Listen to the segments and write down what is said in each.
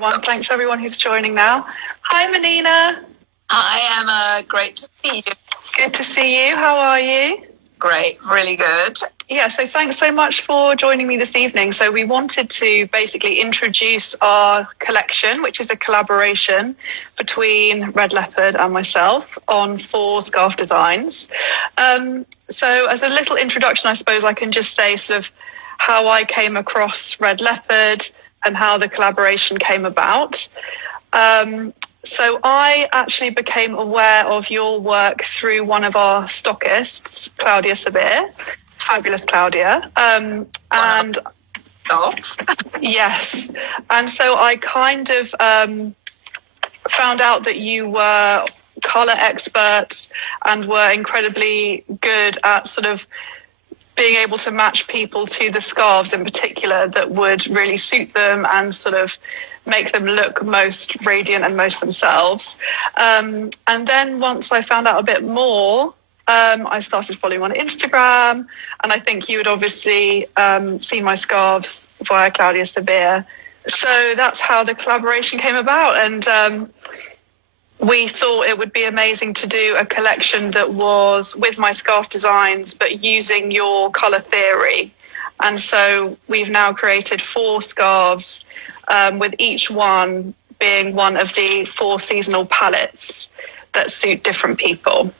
Thanks everyone who's joining now. Hi Manina. Hi Emma, great to see you. Good to see you. How are you? Great, really good. Yeah, so thanks so much for joining me this evening. So we wanted to basically introduce our collection, which is a collaboration between Red Leopard and myself on 4 scarf designs. So as a little introduction, I suppose I can just say sort of how I came across Red Leopard and how the collaboration came about. So I actually became aware of your work through one of our stockists, Claudia Sabir, fabulous Claudia. And yes, and so I kind of found out that you were colour experts and were incredibly good at sort of being able to match people to the scarves in particular that would really suit them and sort of make them look most radiant and most themselves. And then once I found out a bit more, I started following on Instagram, and I think you had obviously seen my scarves via Claudia Sabir. So that's how the collaboration came about. And we thought it would be amazing to do a collection that was with my scarf designs, but using your colour theory. And so we've now created 4 scarves, with each one being one of the 4 seasonal palettes that suit different people.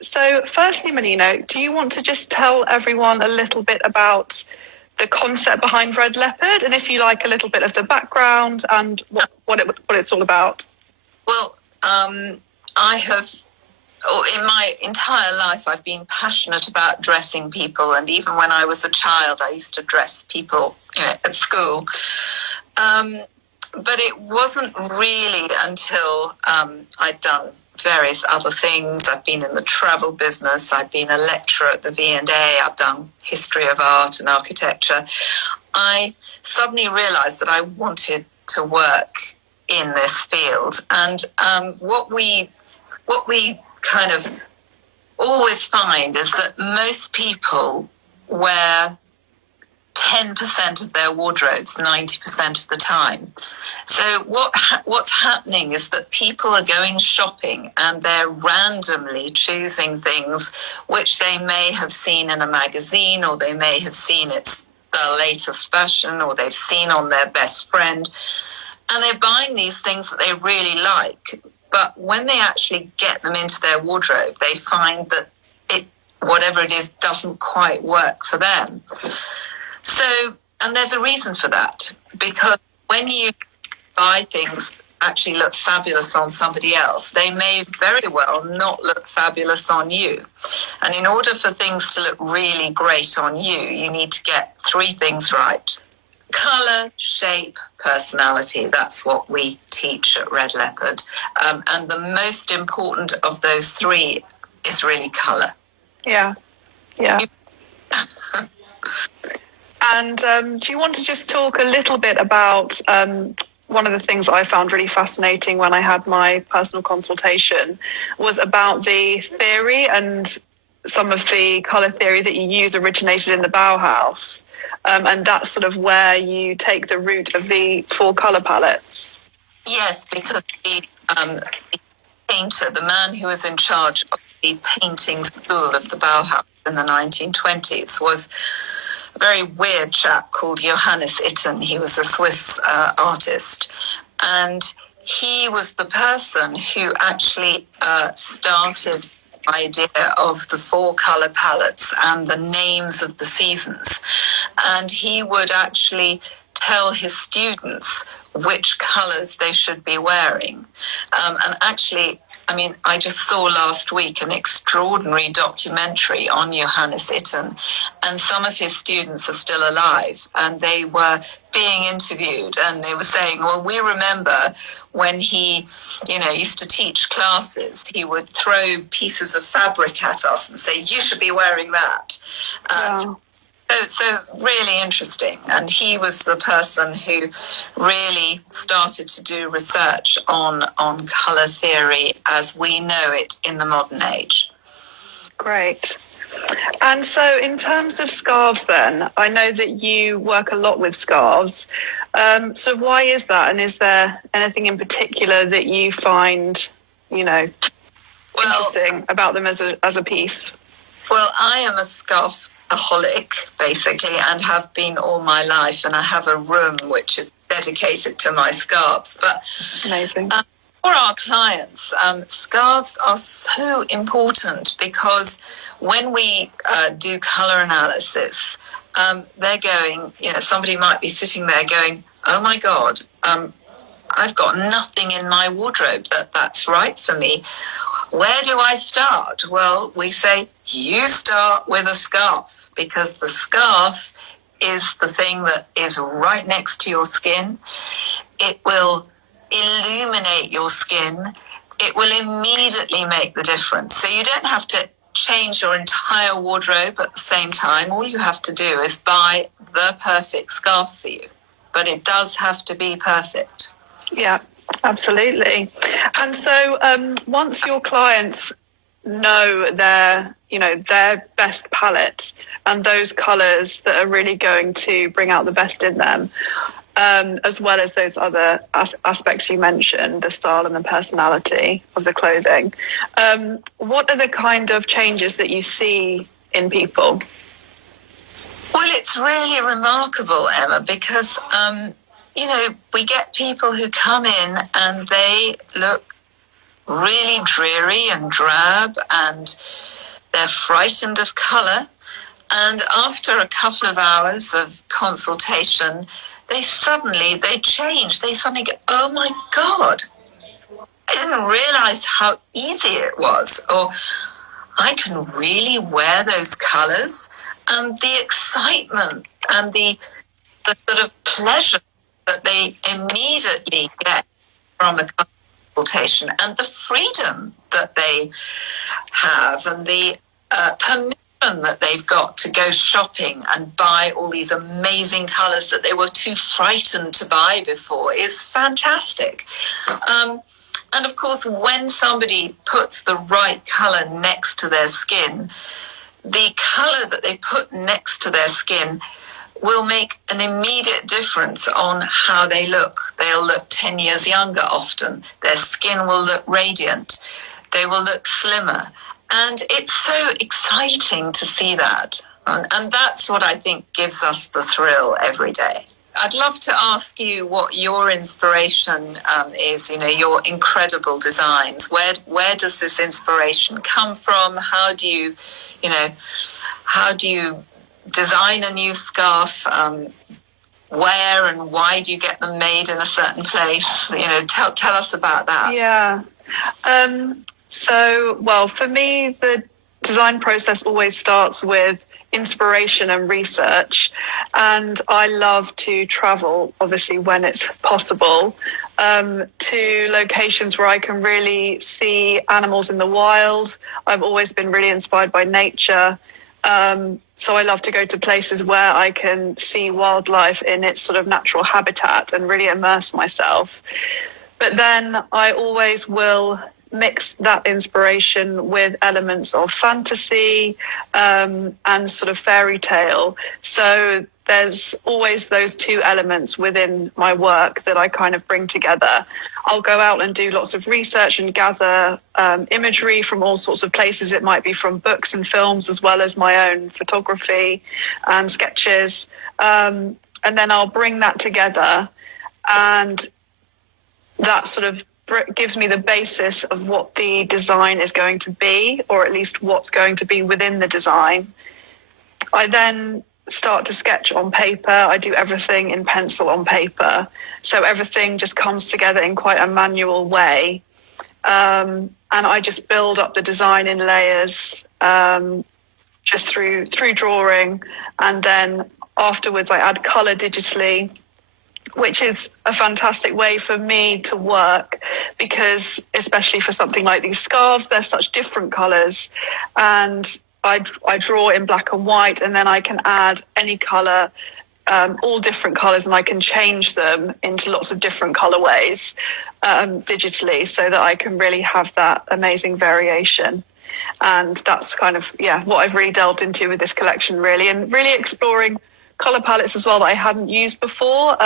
So firstly, Manina, do you want to just tell everyone a little bit about the concept behind Red Leopard, and if you like, a little bit of the background and what it's all about? Well, I have, in my entire life, I've been passionate about dressing people, and even when I was a child, I used to dress people, at school. But it wasn't really until I'd done various other things. I've been in the travel business. I've been a lecturer at the V&A. I've done history of art and architecture. I suddenly realised that I wanted to work in this field. And what we kind of always find is that most people wear 10% of their wardrobes 90% of the time. So what's happening is that people are going shopping and they're randomly choosing things which they may have seen in a magazine, or they may have seen it's the latest fashion, or they've seen on their best friend, and they're buying these things that they really like. But when they actually get them into their wardrobe, they find that whatever it is doesn't quite work for them. So, and there's a reason for that, because when you buy things that actually look fabulous on somebody else, they may very well not look fabulous on you. And in order for things to look really great on you, you need to get 3 things right: colour, shape, personality. That's what we teach at Red Leopard. And the most important of those 3 is really colour. Yeah. And do you want to just talk a little bit about one of the things I found really fascinating when I had my personal consultation was about the theory, and some of the colour theory that you use originated in the Bauhaus. And that's sort of where you take the root of the 4 colour palettes. Yes, because the painter, the man who was in charge of the painting school of the Bauhaus in the 1920s, was a very weird chap called Johannes Itten. He was a Swiss artist, and he was the person who actually started the idea of the 4 colour palettes and the names of the seasons. And he would actually tell his students which colours they should be wearing. And actually, I mean, I just saw last week an extraordinary documentary on Johannes Itten, and some of his students are still alive, and they were being interviewed, and they were saying, well, we remember when he, used to teach classes, he would throw pieces of fabric at us and say, you should be wearing that. Wow. So really interesting. And he was the person who really started to do research on colour theory as we know it in the modern age. Great. And so in terms of scarves then, I know that you work a lot with scarves. So why is that? And is there anything in particular that you find, interesting about them as a piece? Well, I am a scarfaholic, basically, and have been all my life. And I have a room which is dedicated to my scarves. But amazing. For our clients, scarves are so important because when we do colour analysis, they're going, somebody might be sitting there going, oh my God, I've got nothing in my wardrobe that's right for me. Where do I start? Well, we say, you start with a scarf, because the scarf is the thing that is right next to your skin. It will illuminate your skin. It will immediately make the difference. So you don't have to change your entire wardrobe at the same time. All you have to do is buy the perfect scarf for you. But it does have to be perfect. Yeah, absolutely. And so once your clients know their best palette and those colours that are really going to bring out the best in them, as well as those other aspects you mentioned, the style and the personality of the clothing. What are the kind of changes that you see in people? Well, it's really remarkable, Emma, because, we get people who come in and they look really dreary and drab and they're frightened of colour. And after a couple of hours of consultation, they change. They suddenly go, oh my God, I didn't realize how easy it was. Or I can really wear those colors. And the excitement and the sort of pleasure that they immediately get from a consultation, and the freedom that they have, and the permission that they've got to go shopping and buy all these amazing colours that they were too frightened to buy before is fantastic. And of course, when somebody puts the right colour next to their skin, the colour that they put next to their skin will make an immediate difference on how they look. They'll look 10 years younger often. Their skin will look radiant. They will look slimmer. And it's so exciting to see that. And that's what I think gives us the thrill every day. I'd love to ask you what your inspiration is, your incredible designs. Where does this inspiration come from? How do you design a new scarf? Where and why do you get them made in a certain place? Tell us about that. Yeah. So, for me, the design process always starts with inspiration and research. And I love to travel, obviously, when it's possible, to locations where I can really see animals in the wild. I've always been really inspired by nature. So I love to go to places where I can see wildlife in its sort of natural habitat and really immerse myself. But then I always will mix that inspiration with elements of fantasy and sort of fairy tale. So there's always those two elements within my work that I kind of bring together. I'll go out and do lots of research and gather imagery from all sorts of places. It might be from books and films, as well as my own photography and sketches. And then I'll bring that together, and that sort of gives me the basis of what the design is going to be, or at least what's going to be within the design. I then start to sketch on paper. I do everything in pencil on paper. So everything just comes together in quite a manual way. And I just build up the design in layers just through drawing. And then afterwards I add colour digitally, which is a fantastic way for me to work, because especially for something like these scarves, they're such different colours, and I draw in black and white, and then I can add any colour, all different colours, and I can change them into lots of different colourways digitally, so that I can really have that amazing variation. And that's kind of, what I've really delved into with this collection, really, and really exploring color palettes as well that I hadn't used before,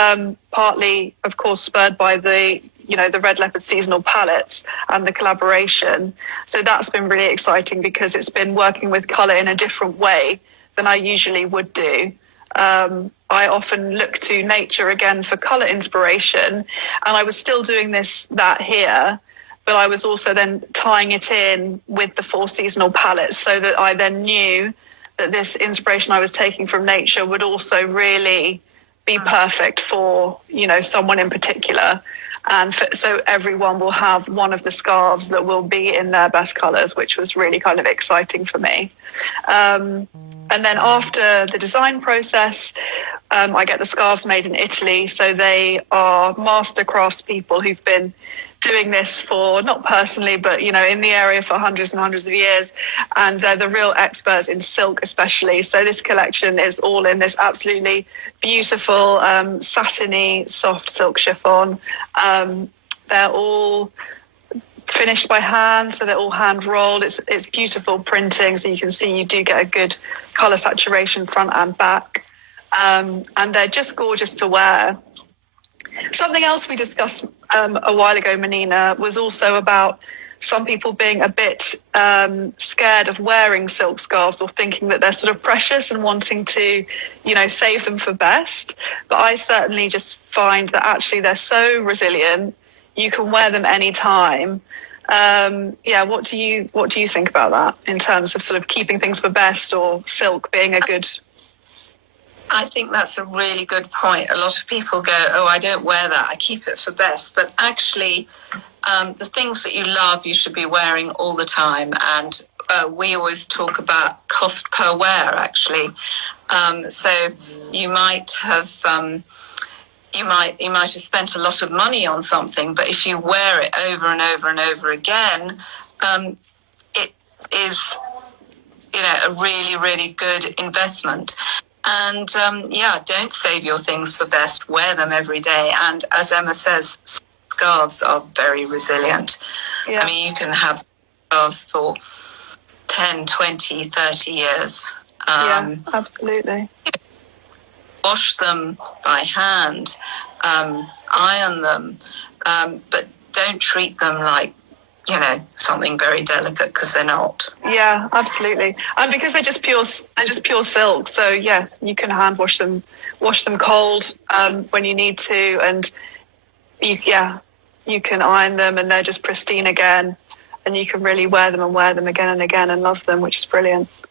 partly, of course, spurred by the Red Leopard seasonal palettes and the collaboration. So that's been really exciting because it's been working with color in a different way than I usually would do. I often look to nature again for color inspiration, and I was still doing that here, but I was also then tying it in with the 4 seasonal palettes so that I then knew that this inspiration I was taking from nature would also really be perfect for, someone in particular. And so everyone will have one of the scarves that will be in their best colors, which was really kind of exciting for me. And then after the design process, I get the scarves made in Italy. So they are master craftspeople who've been doing this for, not personally, but, in the area for hundreds and hundreds of years. And they're the real experts in silk, especially. So this collection is all in this absolutely beautiful, satiny, soft silk chiffon. They're all finished by hand, so they're all hand rolled. It's beautiful printing, so you can see you do get a good color saturation front and back, and they're just gorgeous to wear. Something else we discussed a while ago, Manina, was also about some people being a bit scared of wearing silk scarves, or thinking that they're sort of precious and wanting to, save them for best. But I certainly just find that actually they're so resilient. You can wear them anytime. What do you think about that in terms of sort of keeping things for best, or silk being a good? I think that's a really good point. A lot of people go, "Oh, I don't wear that. I keep it for best." But actually, the things that you love, you should be wearing all the time. And we always talk about cost per wear, actually. So you might have. You might have spent a lot of money on something, but if you wear it over and over and over again, it is, a really, really good investment. And don't save your things for best. Wear them every day. And as Emma says, scarves are very resilient. Yeah. I mean, you can have scarves for 10, 20, 30 years. Absolutely. Wash them by hand, iron them, but don't treat them like, something very delicate, because they're not. Yeah, absolutely. And because they're just pure silk. So you can hand wash them cold when you need to, and you can iron them, and they're just pristine again, and you can really wear them again and again and love them, which is brilliant.